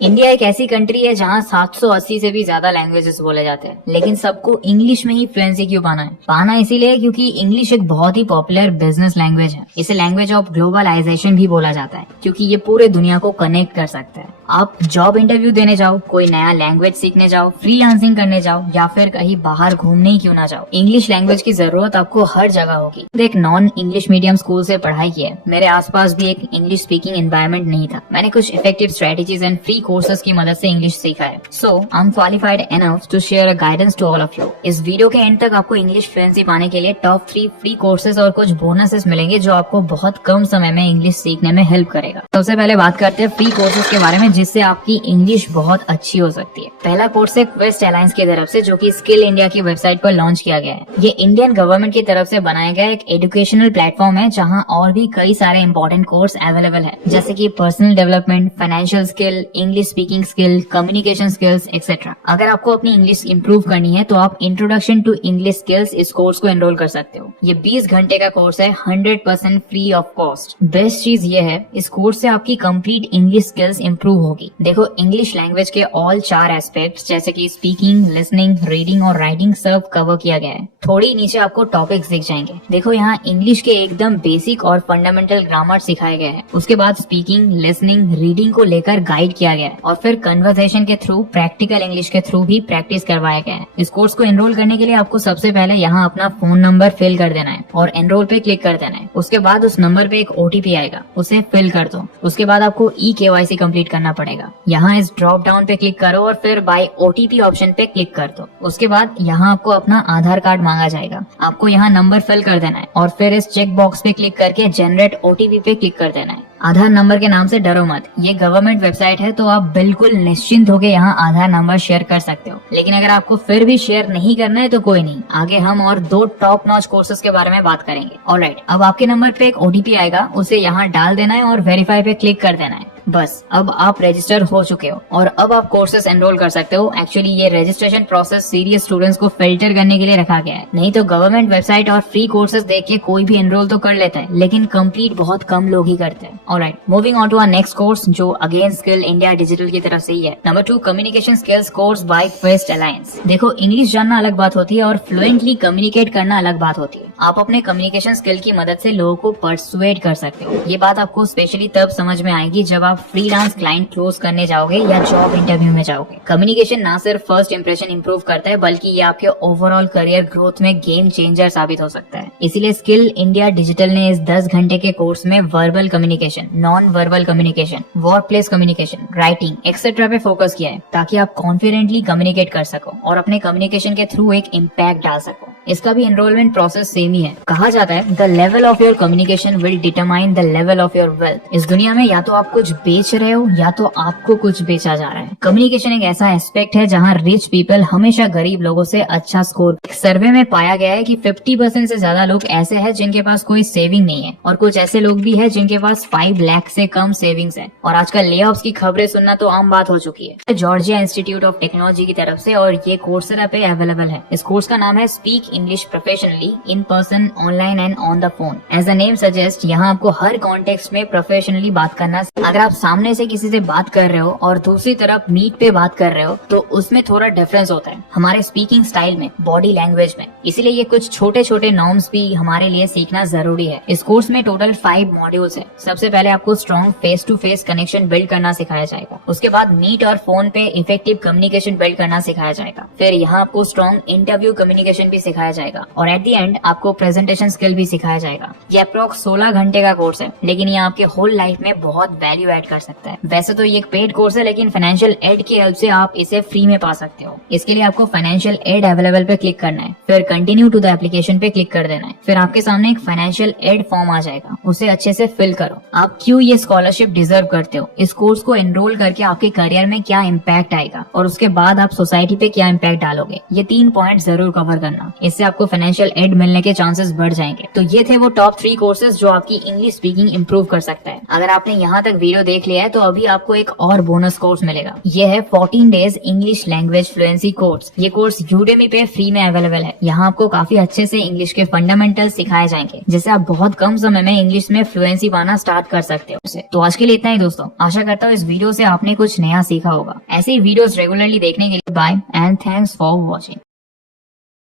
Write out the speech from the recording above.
India एक ऐसी country है जहाँ 780 से भी ज्यादा लैंग्वेजेस बोले जाते हैं, लेकिन सबको इंग्लिश में ही फ्लुएंसी क्यों पाना है? पाना इसीलिए क्योंकि इंग्लिश एक बहुत ही पॉपुलर बिजनेस लैंग्वेज है। इसे लैंग्वेज ऑफ ग्लोबलाइजेशन भी बोला जाता है क्योंकि ये पूरे दुनिया को कनेक्ट कर सकता है। आप जॉब इंटरव्यू देने जाओ, कोई नया लैंग्वेज सीखने जाओ, फ्रीलांसिंग करने जाओ या फिर कहीं बाहर घूमने ही क्यों ना जाओ, इंग्लिश लैंग्वेज की जरूरत आपको हर जगह होगी। एक नॉन इंग्लिश मीडियम स्कूल से पढ़ाई की है, मेरे आसपास भी एक इंग्लिश स्पीकिंग एनवायरनमेंट नहीं था। मैंने कुछ effective strategies and free courses की मदद से इंग्लिश सीखा है। So I am qualified enough to share a guidance to all of you. इस वीडियो के एंड तक आपको इंग्लिश फ्लुएंसी पाने के लिए टॉप 3 फ्री कोर्सेज और कुछ बोनसेस मिलेंगे जो आपको बहुत कम समय में इंग्लिश सीखने में हेल्प करेगा। सबसे पहले बात करते हैं फ्री कोर्सेज के बारे में जिससे आपकी इंग्लिश बहुत अच्छी हो सकती है। पहला कोर्स है क्वेस्ट एलायंस की तरफ से, जो कि स्किल इंडिया की वेबसाइट पर लॉन्च किया गया है। ये इंडियन गवर्नमेंट की तरफ से बनाया गया एक एजुकेशनल प्लेटफॉर्म है जहां और भी कई सारे इंपॉर्टेंट कोर्स अवेलेबल है, जैसे कि personal development, financial skill, English speaking skill, communication skills etcetera. अगर आपको अपनी इंग्लिश इंप्रूव करनी है तो आप इंट्रोडक्शन टू इंग्लिश स्किल्स इस कोर्स को एनरोल कर सकते हो। ये 20 घंटे का कोर्स है, 100% फ्री ऑफ कॉस्ट। बेस्ट चीज ये है, इस कोर्स से आपकी कंप्लीट इंग्लिश स्किल्स इंप्रूव होगी। देखो, इंग्लिश लैंग्वेज के ऑल 4 एस्पेक्ट्स जैसे कि स्पीकिंग, लिसनिंग, रीडिंग और राइटिंग सब कवर किया गया है। थोड़ी नीचे आपको टॉपिक्स दिख जाएंगे। देखो, यहाँ इंग्लिश के एकदम बेसिक और फंडामेंटल ग्रामर सिखाया गया है। उसके बाद स्पीकिंग, लिसनिंग, रीडिंग को लेकर गाइड किया गया है और फिर कन्वर्सेशन के थ्रू, प्रैक्टिकल इंग्लिश के थ्रू भी प्रैक्टिस करवाया गया है। इस कोर्स को एनरोल करने के लिए आपको सबसे पहले यहाँ अपना फोन नंबर फिल कर देना है और एनरोल पे क्लिक कर देना है। उसके बाद उस नंबर पे एक OTP आएगा, उसे फिल कर दो। उसके बाद आपको eKYC कंप्लीट करना पड़ेगा। यहाँ इस ड्रॉप डाउन पे क्लिक करो और फिर बाय OTP ऑप्शन पे क्लिक कर दो। उसके बाद यहाँ आपको अपना आधार कार्ड मांगा जाएगा। आपको यहाँ नंबर फिल कर देना है और फिर इस चेक बॉक्स पे क्लिक करके जनरेट OTP पे क्लिक कर देना है। आधार नंबर के नाम से डरो मत, ये गवर्नमेंट वेबसाइट है तो आप बिल्कुल निश्चिंत होकर यहाँ आधार नंबर शेयर कर सकते हो। लेकिन अगर आपको फिर भी शेयर नहीं करना है तो कोई नहीं, आगे हम और 2 टॉप नॉच कोर्सेज के बारे में बात करेंगे। ऑलराइट, अब आपके नंबर पे एक OTP आएगा, उसे यहाँ डाल देना है और वेरीफाई पे क्लिक कर देना है। बस, अब आप रजिस्टर हो चुके हो और अब आप कोर्सेज एनरोल कर सकते हो। एक्चुअली ये रजिस्ट्रेशन प्रोसेस सीरियस स्टूडेंट्स को फिल्टर करने के लिए रखा गया है, नहीं तो गवर्नमेंट वेबसाइट और फ्री कोर्सेज देख के कोई भी एनरोल तो कर लेता है, लेकिन कंप्लीट बहुत कम लोग ही करते हैं। Alright, moving on to our next course जो अगेन स्किल इंडिया डिजिटल की तरफ से ही है। Number 2, communication skills course by Quest Alliance. देखो, इंग्लिश जानना अलग बात होती है और फ्लुएंटली कम्युनिकेट करना अलग बात होती है। आप अपने कम्युनिकेशन स्किल की मदद से लोगों को परसुएड कर सकते हो। ये बात आपको स्पेशली तब समझ में आएगी जब आप फ्रीलांस क्लाइंट क्लोज करने जाओगे या जॉब इंटरव्यू में जाओगे। कम्युनिकेशन ना सिर्फ फर्स्ट इंप्रेशन इंप्रूव करता है बल्कि ये आपके ओवरऑल करियर ग्रोथ में गेम चेंजर साबित हो सकता है। इसीलिए स्किल इंडिया डिजिटल ने इस 10 घंटे के कोर्स में verbal communication, non verbal communication, work place communication, writing etcetera पे फोकस किया है ताकि आप कॉन्फिडेंटली कम्युनिकेट कर सको और अपने कम्युनिकेशन के थ्रू एक इम्पैक्ट डाल सको। इसका भी एनरोलमेंट प्रोसेस सेम ही है। कहा जाता है the level of your communication will determine the level of your wealth. इस दुनिया में या तो आप कुछ बेच रहे हो या तो आपको कुछ बेचा जा रहा है। कम्युनिकेशन एक ऐसा एस्पेक्ट है जहाँ रिच पीपल हमेशा गरीब लोगों से अच्छा स्कोर। एक सर्वे में पाया गया है कि 50% से ज्यादा लोग ऐसे हैं जिनके पास कोई सेविंग नहीं है और कुछ ऐसे लोग भी हैं जिनके पास 5 लाख से कम सेविंग्स है। और आजकल ले-ऑफ्स की खबरें सुनना तो आम बात हो चुकी है। जॉर्जिया इंस्टीट्यूट ऑफ टेक्नोलॉजी की तरफ से और ये कोर्सेरा पे अवेलेबल है। इस कोर्स का नाम है speak English professionally in person, online and on the phone. As the name suggest, यहाँ आपको हर कॉन्टेक्स्ट में प्रोफेशनली बात करना। अगर आप सामने से किसी से बात कर रहे हो और दूसरी तरफ मीट पे बात कर रहे हो तो उसमें थोड़ा डिफरेंस होता है हमारे स्पीकिंग स्टाइल में, बॉडी लैंग्वेज में। इसीलिए ये कुछ छोटे छोटे नॉर्म्स भी हमारे लिए सीखना जरूरी है। इस कोर्स में टोटल 5 मॉड्यूल्स है। सबसे पहले आपको strong face to face connection build करना सिखाया जाएगा। उसके बाद मीट और फोन पे इफेक्टिव कम्युनिकेशन बिल्ड करना सिखाया जाएगा। फिर यहाँ आपको स्ट्रॉन्ग इंटरव्यू कम्युनिकेशन भी सिखाया जाएगा और एट द एंड आपको प्रेजेंटेशन स्किल भी सिखाया जाएगा। ये अप्रोक्स 16 घंटे का कोर्स है, लेकिन ये आपके होल लाइफ में बहुत वैल्यू ऐड कर सकता है। वैसे तो ये एक पेड कोर्स है, लेकिन फाइनेंशियल एड की हेल्प से आप इसे फ्री में पा सकते हो। इसके लिए आपको फाइनेंशियल एड अवेलेबल पे क्लिक करना है, फिर कंटिन्यू टू द एप्लीकेशन पे क्लिक कर देना है। फिर आपके सामने एक फाइनेंशियल एड फॉर्म आ जाएगा, उसे अच्छे से फिल करो। आप क्यों ये स्कॉलरशिप डिजर्व करते हो, इस कोर्स को एनरोल करके आपके करियर में क्या इम्पैक्ट आएगा और उसके बाद आप सोसाइटी पे क्या इम्पैक्ट डालोगे, ये 3 पॉइंट जरूर कवर करना। इससे आपको फाइनेंशियल एड मिलने के चांसेस बढ़ जाएंगे। तो ये थे वो टॉप 3 कोर्सेज जो आपकी इंग्लिश स्पीकिंग इंप्रूव कर सकता है। अगर आपने यहाँ तक वीडियो देख लिया है तो अभी आपको एक और बोनस कोर्स मिलेगा। ये है 14 days English language fluency course. ये कोर्स यूडेमी पे फ्री में अवेलेबल है। यहाँ आपको काफी अच्छे से इंग्लिश के फंडामेंटल सिखाए जाएंगे, जिससे आप बहुत कम समय में इंग्लिश में फ्लुएंसी पाना स्टार्ट कर सकते हो। तो आज के लिए इतना ही दोस्तों। आशा करता हूँ इस वीडियो से आपने कुछ नया सीखा होगा। ऐसे ही वीडियोस रेगुलरली देखने के लिए bye and thanks for watching.